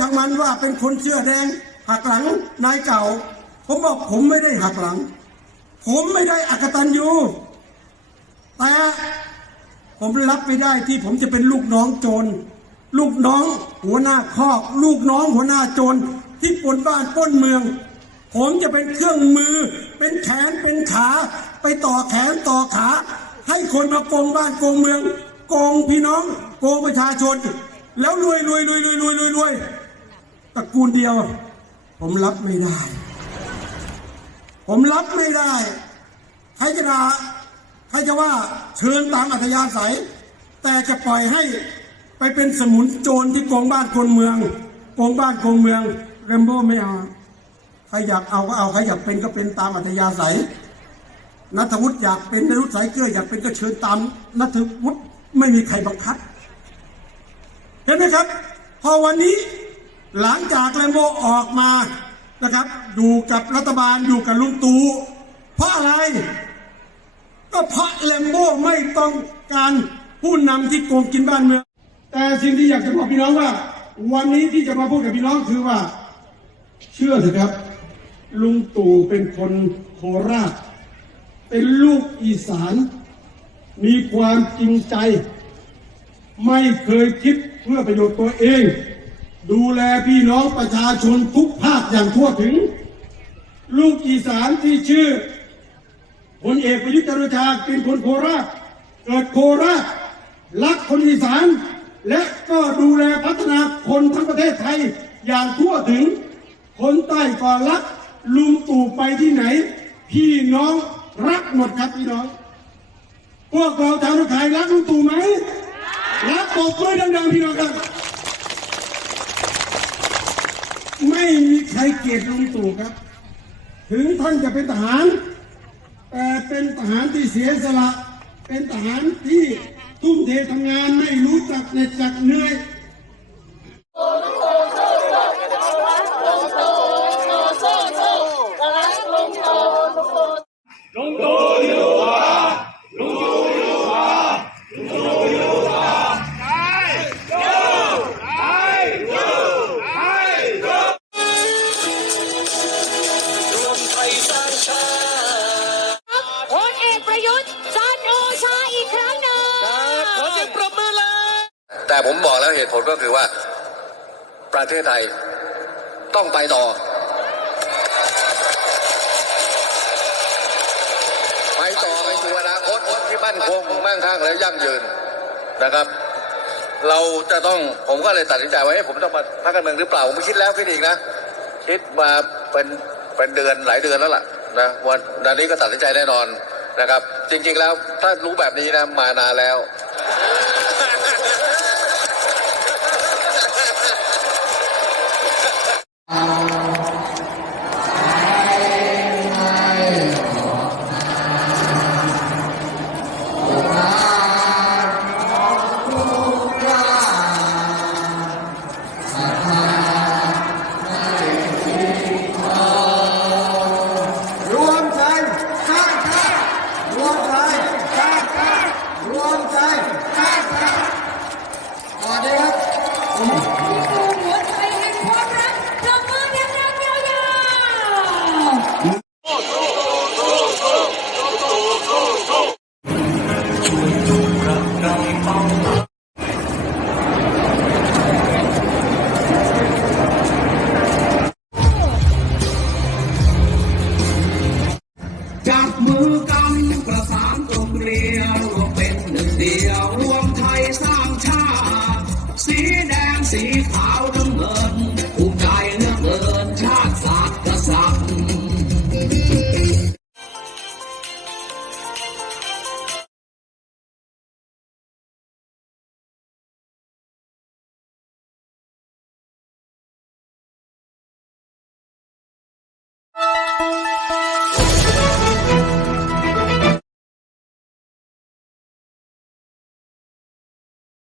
ทางมันว่าเป็นคนเสื้อแดงหักหลังนายเก่า ผมบอกผมไม่ได้หักหลัง ผมไม่ได้อักตันยูแต่ผมรับไม่ได้ที่ผมจะเป็นลูกน้องโจร ลูกน้องหัวหน้าคอก ลูกน้องหัวหน้าโจรที่ปนบ้านป้นเมือง ผมจะเป็นเครื่องมือ เป็นแขนเป็นขา ไปต่อแขนต่อขา ให้คนมาโกงบ้านโกงเมือง โกงพี่น้อง โกงประชาชน แล้วรวยรวยรวยรวยรวยรวย ตระกูลเดียว ผมรับไม่ได้ ผมรับไม่ได้ ใครจะด่าใครจะว่าเชิญตามอัธยาศัย แต่จะปล่อยให้ไปเป็นสมุนโจรที่โกงบ้านคนเมืองโกงบ้านโกงเมืองเรมโบ้ไม่เอาใครอยากเอาก็เอาใครอยากเป็นก็เป็นตามอัธยาศัยนัทวุฒิอยากเป็นนัทวุฒิสายเกลืออยากเป็นก็เชิญตามนัทวุฒิไม่มีใครบังคับ เห็นไหมครับ พอวันนี้ หลังจากแลมโบออกมานะครับ อยู่กับรัฐบาลอยู่กับลุงตู่เพราะอะไร ก็เพราะแลมโบไม่ต้องการผู้นำที่โกงกินบ้านเมือง แต่สิ่งที่อยากจะบอกพี่น้องว่า วันนี้ที่จะมาพูดกับพี่น้องคือว่า เชื่อเถอะครับ ลุงตู่เป็นคนโคราช เป็นลูกอีสาน มีความจริงใจ ไม่เคยคิดเพื่อประโยชน์ตัวเอง ดูแลพี่น้องประชาชนทุกภาคอย่างทั่วถึง ลูกอีสานที่ชื่อพลเอกประยุทธ์จันทร์โอชาเป็นคนโคราช เกิดโคราช รักคนอีสาน และก็ดูแลพัฒนาคนทั้งประเทศไทยอย่างทั่วถึง คนใต้ก็รักลุงตู่ไปที่ไหน พี่น้องรักหมดครับพี่น้อง พวกเราชาวนาขายรักลุงตู่ไหมรักปรบมือดังๆพี่น้องครับ ไม่มีใครเกลียดลุงตู่ครับ ถึงท่านจะเป็นทหาร แต่เป็นทหารที่เสียสละ เป็นทหารที่ทุ่มเททำงานไม่รู้จักเหน็ดจักเหนื่อยพ แต่ผมบอกแล้วเหตุผลก็คือว่า ประเทศไทยต้องไปต่อ ไปต่อไปสู่อนาคตที่มั่นคงมั่งคั่งและยั่งยืนนะครับ เราจะต้องผมก็เลยตัดสินใจว่าเฮ้ผมต้องมาพักการเมืองหรือเปล่า ผมคิดแล้วคิดอีกนะ คิดมาเป็นเป็นเดือนหลายเดือนแล้วล่ะนะวันวันนี้ก็ตัดสินใจแน่นอนนะครับ จริง ๆ แล้วถ้ารู้แบบนี้นะมานานแล้วือกันประสานกลมเกลียวเป็นหนึ่งเดียวรวมไทยสร้างชาติ สีแดงสีขาว